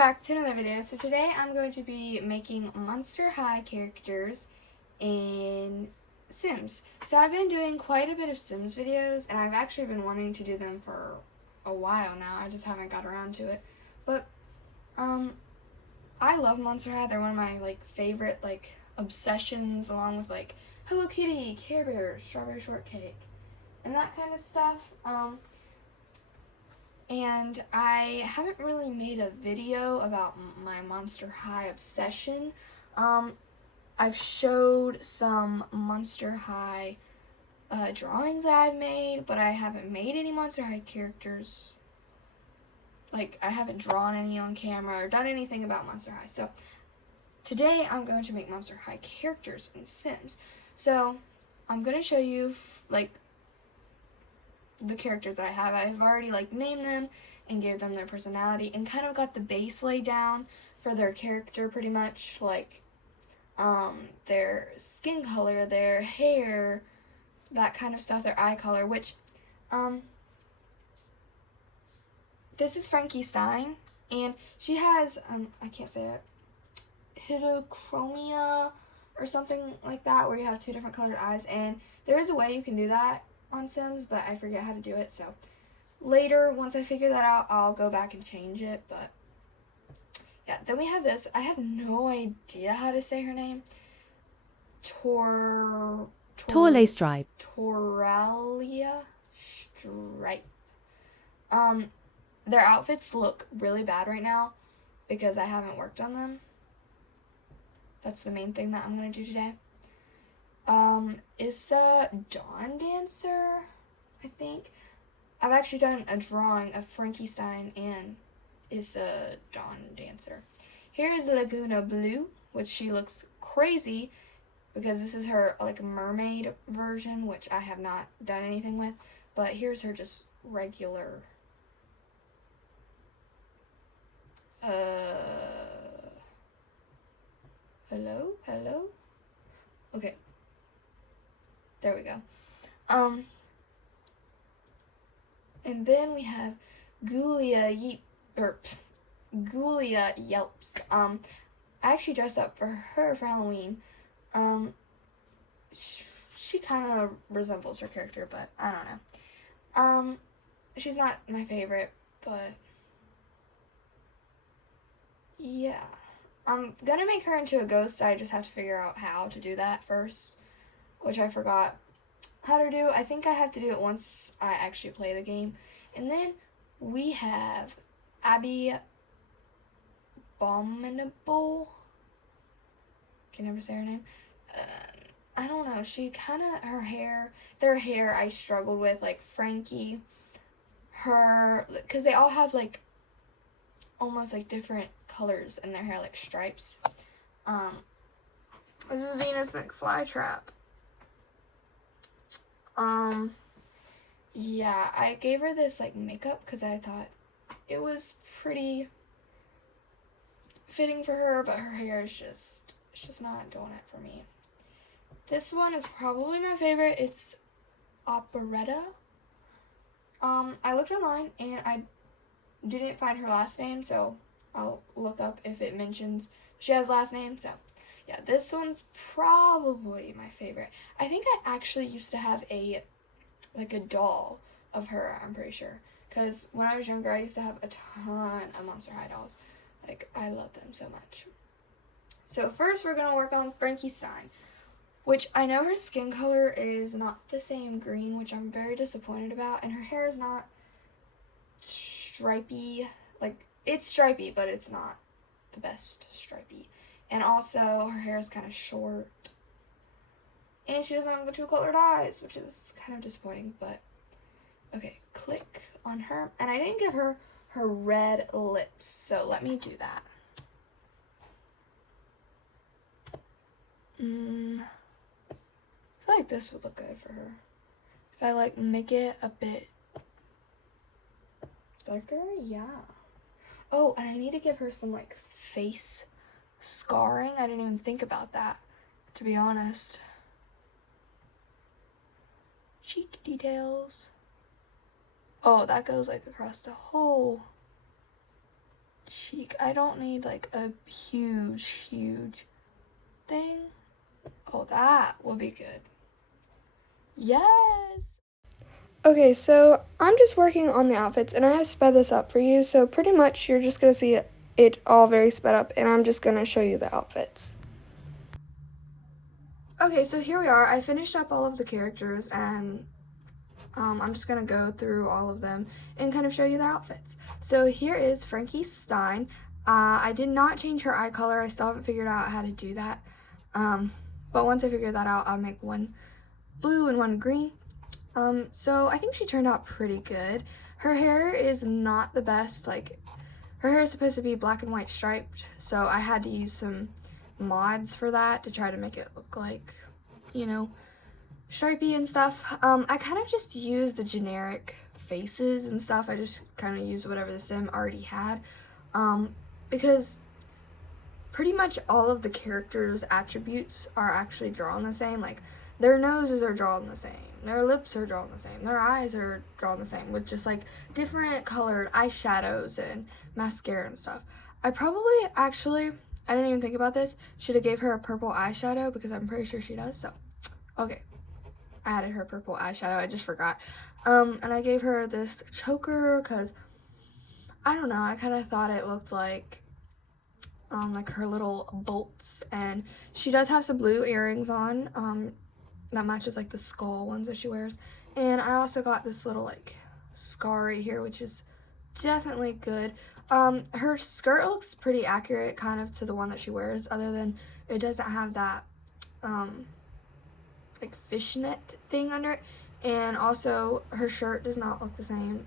back to another video. So today I'm going to be making Monster High characters in Sims. So I've been doing quite a bit of Sims videos, and I've actually been wanting to do them for a while now. I just haven't got around to it. But I love Monster High. They're one of my favorite obsessions, along with Hello Kitty, Care Bears, Strawberry Shortcake, and that kind of stuff. And I haven't really made a video about my Monster High obsession. I've showed some Monster High drawings that I've made, but I haven't made any Monster High characters. I haven't drawn any on camera or done anything about Monster High. So today I'm going to make Monster High characters in Sims. So I'm going to show you the characters that I have. I've already named them and gave them their personality and kind of got the base laid down for their character pretty much, their skin color, their hair, that kind of stuff, their eye color, which this is Frankie Stein, and she has I can't say it, heterochromia or something like that, where you have two different colored eyes, and there is a way you can do that on Sims, but I forget how to do it. So later, once I figure that out, I'll go back and change it. But yeah, then we have this. I have no idea how to say her name. Torley Stripe. Torelia Stripe. Their outfits look really bad right now because I haven't worked on them. That's the main thing that I'm gonna do today. Issa Dawn Dancer, I think. I've actually done a drawing of Frankie Stein and Issa Dawn Dancer. Here is Laguna Blue, which she looks crazy because this is her mermaid version, which I have not done anything with. But here's her just regular. Hello? Okay. There we go. And then we have Ghoulia Yelps. I actually dressed up for her for Halloween. She kind of resembles her character, but I don't know. She's not my favorite, but yeah. I'm gonna make her into a ghost. I just have to figure out how to do that first, which I forgot how to do. I think I have to do it once I actually play the game. And then we have Abby Abominable. Can never say her name. I don't know. She kind of, their hair I struggled with, like Frankie. Because they all have almost different colors in their hair, like stripes. This is Venus McFlytrap. Yeah, I gave her this makeup because I thought it was pretty fitting for her, but her hair is just not doing it for me. This one is probably my favorite. It's Operetta. I looked online and I didn't find her last name, so I'll look up if it mentions she has last name. So yeah, this one's probably my favorite. I think I actually used to have a doll of her, I'm pretty sure, because when I was younger I used to have a ton of Monster High dolls. I love them so much. So first we're gonna work on Frankie Stein, which I know her skin color is not the same green, which I'm very disappointed about, and her hair is not stripy. It's stripy, but it's not the best stripy. And also her hair is kind of short, and she doesn't have the two colored eyes, which is kind of disappointing. But okay, click on her, and I didn't give her her red lips, so let me do that. I feel like this would look good for her if I make it a bit darker. Yeah. Oh, and I need to give her some face scarring. I didn't even think about that, to be honest. Cheek details. Oh, that goes across the whole cheek. I don't need like a huge thing. Oh, that would be good. Yes. Okay, so I'm just working on the outfits and I have sped this up for you. So pretty much you're just going to see it all very sped up and I'm just going to show you the outfits. Okay, so here we are. I finished up all of the characters and I'm just going to go through all of them and kind of show you their outfits. So here is Frankie Stein. I did not change her eye color. I still haven't figured out how to do that. But once I figure that out, I'll make one blue and one green. So I think she turned out pretty good. Her hair is not the best. Like, her hair is supposed to be black and white striped, so I had to use some mods for that to try to make it look like, you know, stripey and stuff. I kind of just used the generic faces and stuff. I just kind of used whatever the sim already had, because pretty much all of the characters' attributes are actually drawn the same. Like, their noses are drawn the same, their lips are drawn the same, their eyes are drawn the same, with just like different colored eyeshadows and mascara and stuff. I probably actually, I didn't even think about this, should have gave her a purple eyeshadow because I'm pretty sure she does. So okay, I added her purple eyeshadow, I just forgot. And I gave her this choker because I don't know, I kind of thought it looked like her little bolts, and she does have some blue earrings on that matches like the skull ones that she wears. And I also got this little like scar right here, which is definitely good. Her skirt looks pretty accurate kind of to the one that she wears, other than it doesn't have that like fishnet thing under it. And also her shirt does not look the same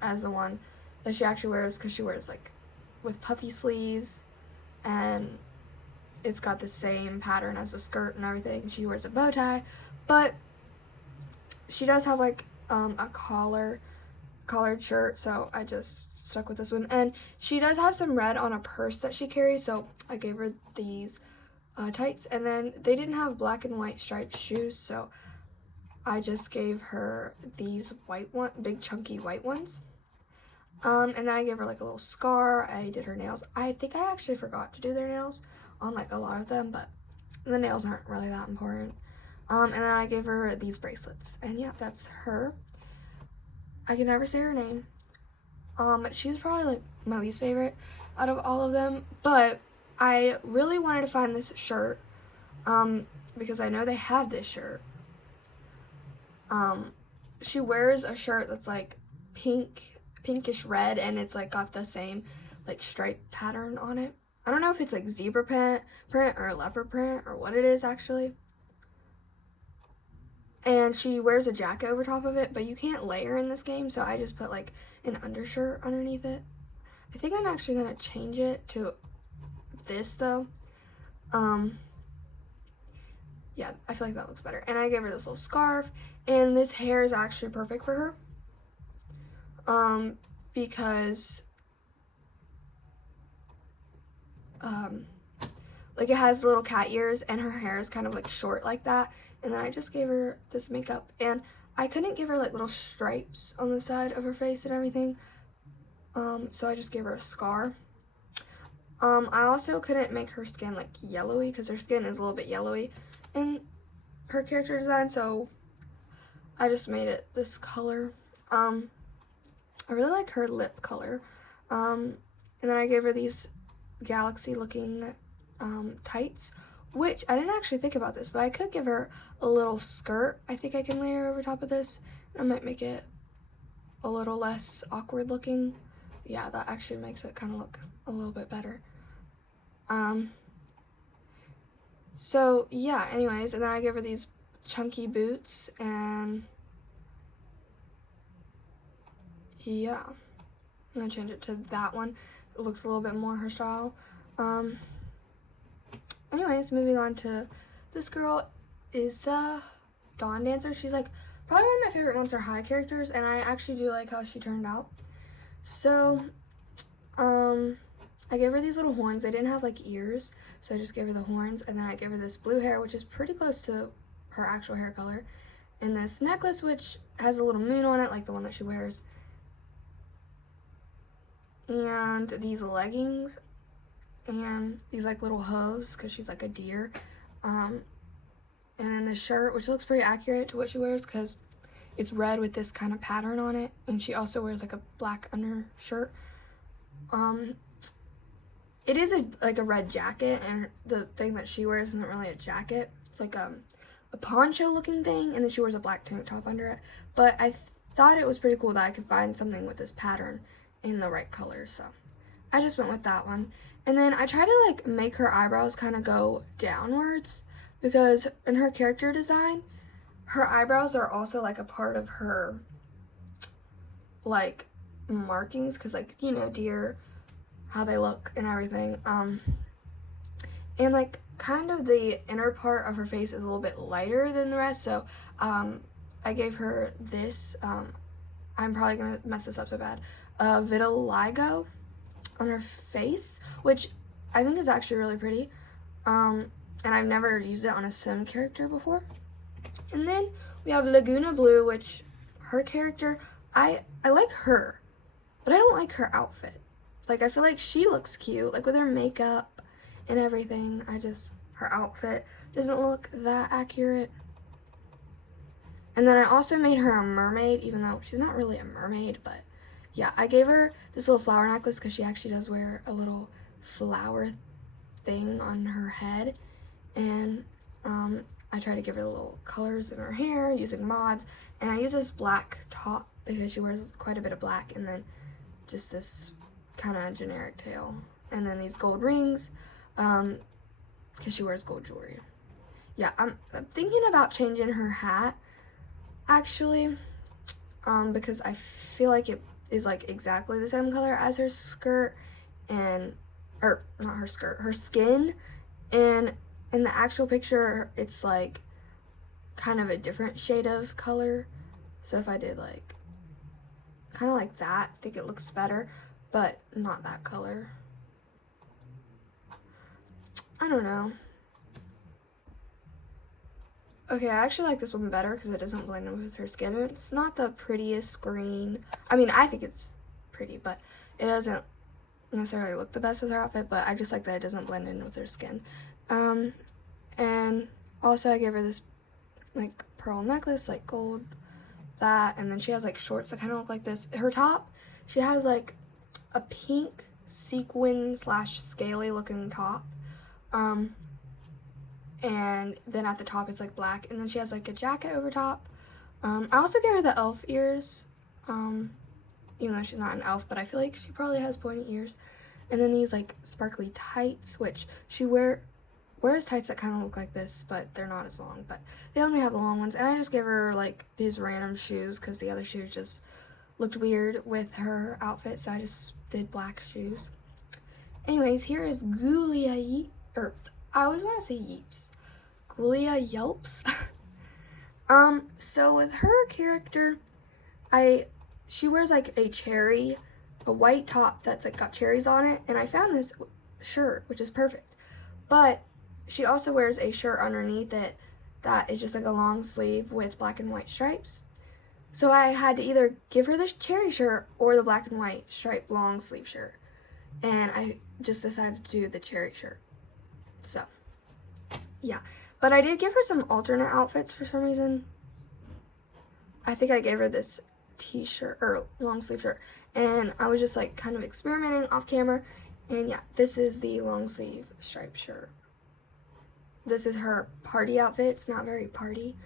as the one that she actually wears, because she wears like with puffy sleeves, and it's got the same pattern as the skirt and everything. She wears a bow tie, but she does have like a collared shirt, so I just stuck with this one. And she does have some red on a purse that she carries, so I gave her these tights. And then they didn't have black and white striped shoes, so I just gave her these big chunky white ones. And then I gave her like a little scar. I did her nails. I think I actually forgot to do their nails on like a lot of them, but the nails aren't really that important. And then I gave her these bracelets. And yeah, that's her. I can never say her name. She's probably like my least favorite out of all of them, but I really wanted to find this shirt, because I know they have this shirt. She wears a shirt that's like pinkish red, and it's like got the same like stripe pattern on it. I don't know if it's like zebra print or leopard print or what it is actually. And she wears a jacket over top of it, but you can't layer in this game, so I just put like an undershirt underneath it. I think I'm actually gonna change it to this though. Yeah, I feel like that looks better. And I gave her this little scarf, and this hair is actually perfect for her. Because like it has little cat ears, and her hair is kind of like short like that. And then I just gave her this makeup, and I couldn't give her like little stripes on the side of her face and everything, so I just gave her a scar. I also couldn't make her skin like yellowy, because her skin is a little bit yellowy in her character design, so I just made it this color. I really like her lip color. And then I gave her these galaxy looking tights, which I didn't actually think about this, but I could give her a little skirt. I think I can layer over top of this. I might make it a little less awkward looking. Yeah, that actually makes it kind of look a little bit better. So yeah, anyways, and then I gave her these chunky boots, and yeah, I'm gonna change it to that one. It looks a little bit more her style. Anyways, moving on to this girl is Dawn Dancer. She's like probably one of my favorite Monster High characters, and I actually do like how she turned out. So I gave her these little horns. They didn't have like ears, so I just gave her the horns, and then I gave her this blue hair, which is pretty close to her actual hair color, and this necklace, which has a little moon on it like the one that she wears. and these leggings and these like little hooves because she's like a deer. And then the shirt, which looks pretty accurate to what she wears because it's red with this kind of pattern on it, and she also wears like a black undershirt. It is like a red jacket, and the thing that she wears isn't really a jacket. It's like a poncho looking thing, and then she wears a black tank top under it. But I thought it was pretty cool that I could find something with this pattern in the right color, so I just went with that one. And then I tried to like make her eyebrows kind of go downwards because in her character design, her eyebrows are also like a part of her like markings, because like, you know, deer, how they look and everything. And like kind of the inner part of her face is a little bit lighter than the rest, so I gave her this, I'm probably gonna mess this up so bad, vitiligo on her face, which I think is actually really pretty, and I've never used it on a sim character before. And then we have Laguna Blue, which her character, I like her, but I don't like her outfit. Like, I feel like she looks cute, like with her makeup and everything. Her outfit doesn't look that accurate. And then I also made her a mermaid, even though she's not really a mermaid, but yeah, I gave her this little flower necklace because she actually does wear a little flower thing on her head. And I try to give her little colors in her hair using mods. And I use this black top because she wears quite a bit of black, and then just this kind of generic tail, and then these gold rings because she wears gold jewelry. Yeah, I'm thinking about changing her hat actually, because I feel like it is like exactly the same color as her skirt, and or not her skirt, her skin, and in the actual picture it's like kind of a different shade of color. So if I did like kind of like that, I think it looks better, but not that color. I don't know. Okay, I actually like this one better because it doesn't blend in with her skin. It's not the prettiest green. I mean, I think it's pretty, but it doesn't necessarily look the best with her outfit, but I just like that it doesn't blend in with her skin. And also I gave her this like pearl necklace, like gold, that, and then she has like shorts that kind of look like this. Her top, she has like a pink sequin / scaly looking top, and then at the top it's like black, and then she has like a jacket over top. I also gave her the elf ears, even though she's not an elf, but I feel like she probably has pointy ears. And then these like sparkly tights, which she wears tights that kind of look like this, but they're not as long, but they only have the long ones. And I just gave her like these random shoes because the other shoes just looked weird with her outfit, so I just did black shoes. Anyways, here is Ghoulia, or I always want to say Yeeps. Ghoulia Yelps. So with her character, she wears like a white top that's like got cherries on it, and I found this shirt, which is perfect. But she also wears a shirt underneath it that is just like a long sleeve with black and white stripes. So I had to either give her the cherry shirt or the black and white striped long sleeve shirt. And I just decided to do the cherry shirt. So, yeah. But I did give her some alternate outfits for some reason. I think I gave her this t-shirt or long sleeve shirt. And I was just like kind of experimenting off camera. And yeah, this is the long sleeve striped shirt. This is her party outfit. It's not very party,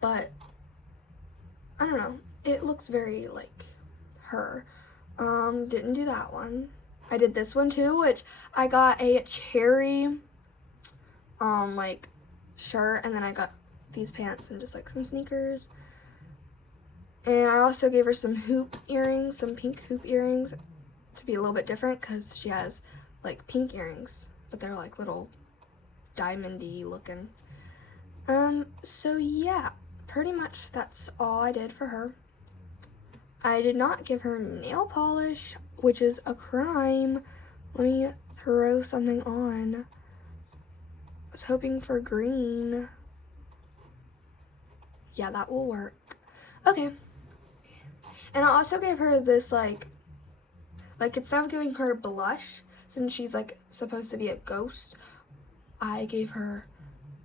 but I don't know. It looks very like her. Didn't do that one. I did this one too, which I got a cherry like shirt, and then I got these pants and just like some sneakers. And I also gave her some hoop earrings, some pink hoop earrings to be a little bit different because she has like pink earrings, but they're like little diamondy looking. So yeah, pretty much that's all I did for her. I did not give her nail polish, which is a crime. Let me throw something on. I was hoping for green. Yeah, that will work. Okay. And I also gave her this like Like, instead of giving her blush, since she's like supposed to be a ghost, I gave her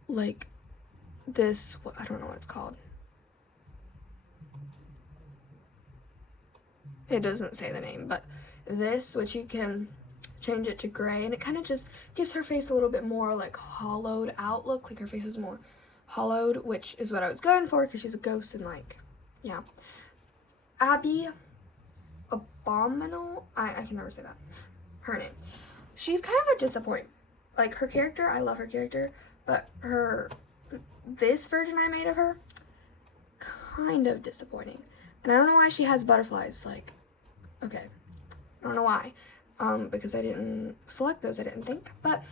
like this, I don't know what it's called. It doesn't say the name, but this, which you can change it to gray, and it kind of just gives her face a little bit more like hollowed out look, like her face is more hollowed, which is what I was going for because she's a ghost. And like, yeah, Abby Abominable, I can never say that, her name. She's kind of a disappointment. Like, her character, I love her character, but this version I made of her, kind of disappointing. And I don't know why she has butterflies. Like, okay, I don't know why, because I didn't select those, I didn't think. But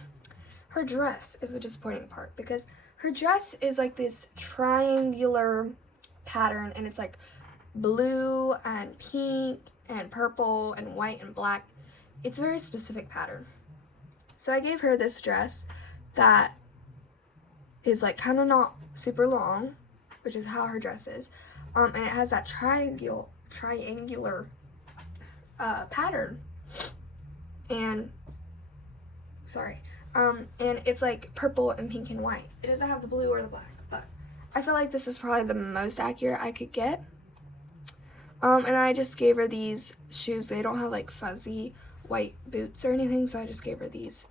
her dress is the disappointing part, because her dress is like this triangular pattern, and it's like blue and pink and purple and white and black. It's a very specific pattern. So I gave her this dress that is like kind of not super long, which is how her dress is, and it has that triangular pattern, and and it's like purple and pink and white. It doesn't have the blue or the black, but I feel like this is probably the most accurate I could get. And I just gave her these shoes. They don't have like fuzzy white boots or anything, so I just gave her these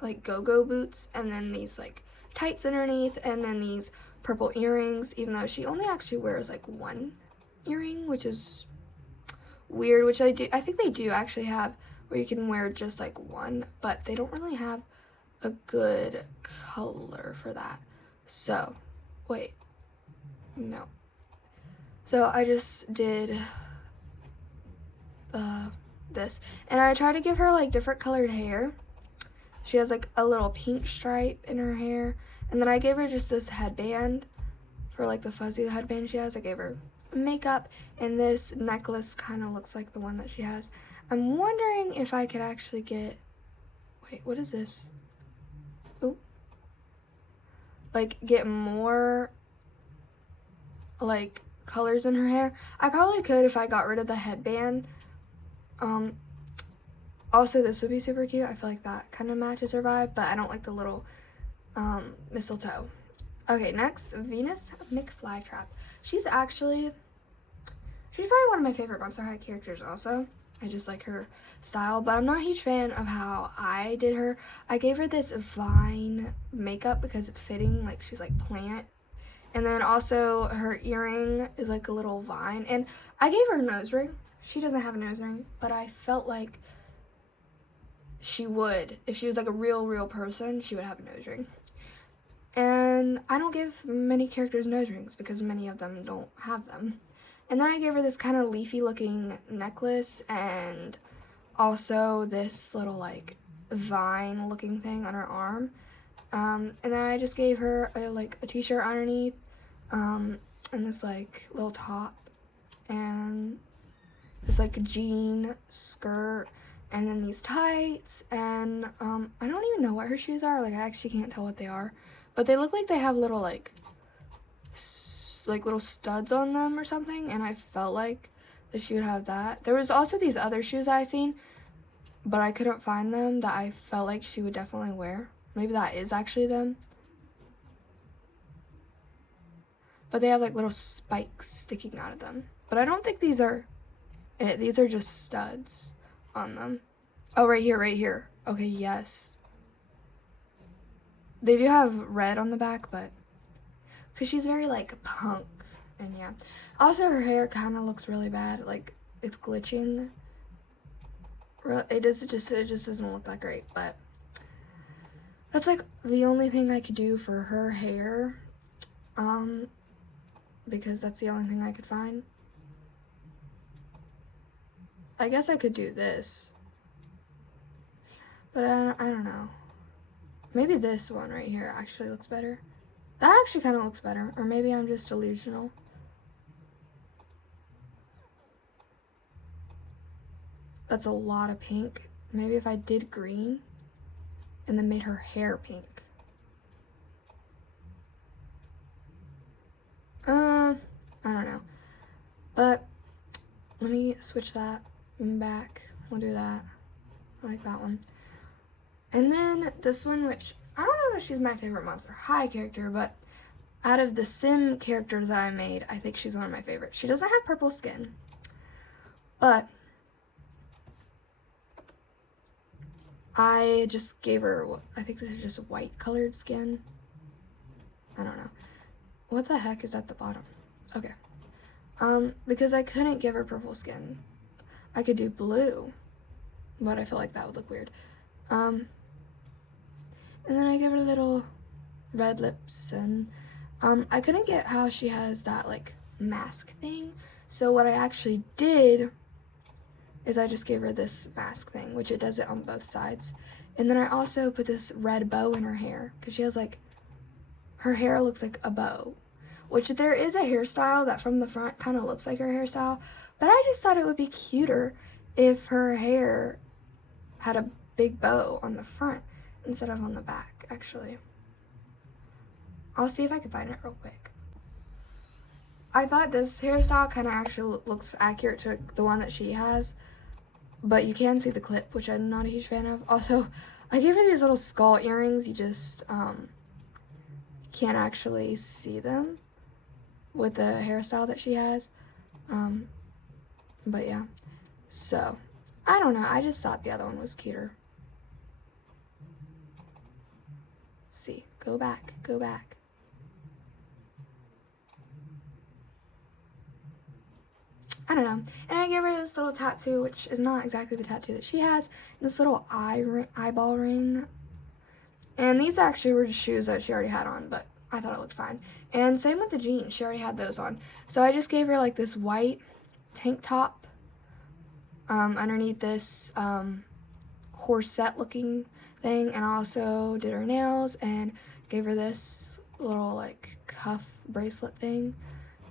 like go-go boots, and then these like tights underneath, and then these purple earrings, even though she only actually wears like one earring, which is weird, which I think they do actually have where you can wear just like one, but they don't really have a good color for that. So, wait, no. So I just did this, and I tried to give her like different colored hair. She has like a little pink stripe in her hair, and then I gave her just this headband for like the fuzzy headband she has. I gave her makeup, and this necklace kind of looks like the one that she has. I'm wondering if I could actually get, wait, what is this? Oh, like get more like colors in her hair. I probably could if I got rid of the headband. Also, this would be super cute. I feel like that kind of matches her vibe, but I don't like the little mistletoe. Okay, next, Venus McFlytrap. She's probably one of my favorite Monster High characters also. I just like her style, but I'm not a huge fan of how I did her. I gave her this vine makeup because it's fitting, like she's like plant. And then also her earring is like a little vine, and I gave her a nose ring. She doesn't have a nose ring, but I felt like she would. If she was like a real person, she would have a nose ring. And I don't give many characters nose rings because many of them don't have them. And then I gave her this kind of leafy looking necklace, and also this little like vine looking thing on her arm. And then I just gave her a t-shirt underneath, and this like little top, and this like jean skirt, and then these tights, and I don't even know what her shoes are. Like, I actually can't tell what they are, but they look like they have little like little studs on them or something, and I felt like that she would have that. There was also these other shoes I seen, but I couldn't find them, that I felt like she would definitely wear. Maybe that is actually them. But they have like little spikes sticking out of them. But I don't think these are it. These are just studs on them. Oh, right here. Okay, yes. They do have red on the back, but because she's very like punk, and yeah. Also, her hair kind of looks really bad. Like, it's glitching. It just doesn't look that great, but that's like the only thing I could do for her hair, because that's the only thing I could find. I guess I could do this, but I don't know. Maybe this one right here actually looks better. That actually kind of looks better, or maybe I'm just delusional. That's a lot of pink. Maybe if I did green and then made her hair pink. I don't know. But let me switch that back. We'll do that. I like that one. And then this one, which I don't know that she's my favorite Monster High character, but out of the sim characters that I made, I think she's one of my favorites. She doesn't have purple skin, but I just gave her, I think this is just white colored skin. I don't know. What the heck is at the bottom? Okay. Because I couldn't give her purple skin. I could do blue, but I feel like that would look weird. And then I give her little red lips, and I couldn't get how she has that like mask thing. So what I actually did is I just gave her this mask thing, which it does it on both sides. And then I also put this red bow in her hair, because she has like, her hair looks like a bow, which there is a hairstyle that from the front kind of looks like her hairstyle, but I just thought it would be cuter if her hair had a big bow on the front instead of on the back, actually. I'll see if I can find it real quick. I thought this hairstyle kind of actually looks accurate to the one that she has, but you can see the clip, which I'm not a huge fan of. Also, I gave her these little skull earrings. You just can't actually see them with the hairstyle that she has. But yeah, so I don't know. I just thought the other one was cuter. See, go back, go back. I don't know. And I gave her this little tattoo, which is not exactly the tattoo that she has. This little eyeball ring. And these actually were just shoes that she already had on, but I thought it looked fine. And same with the jeans. She already had those on. So I just gave her like this white tank top underneath this corset looking thing. And I also did her nails and gave her this little like cuff bracelet thing.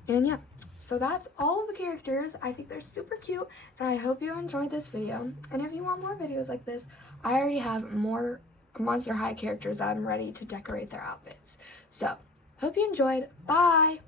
And yeah. So that's all of the characters. I think they're super cute, and I hope you enjoyed this video. And if you want more videos like this, I already have more Monster High characters that I'm ready to decorate their outfits. So, hope you enjoyed. Bye!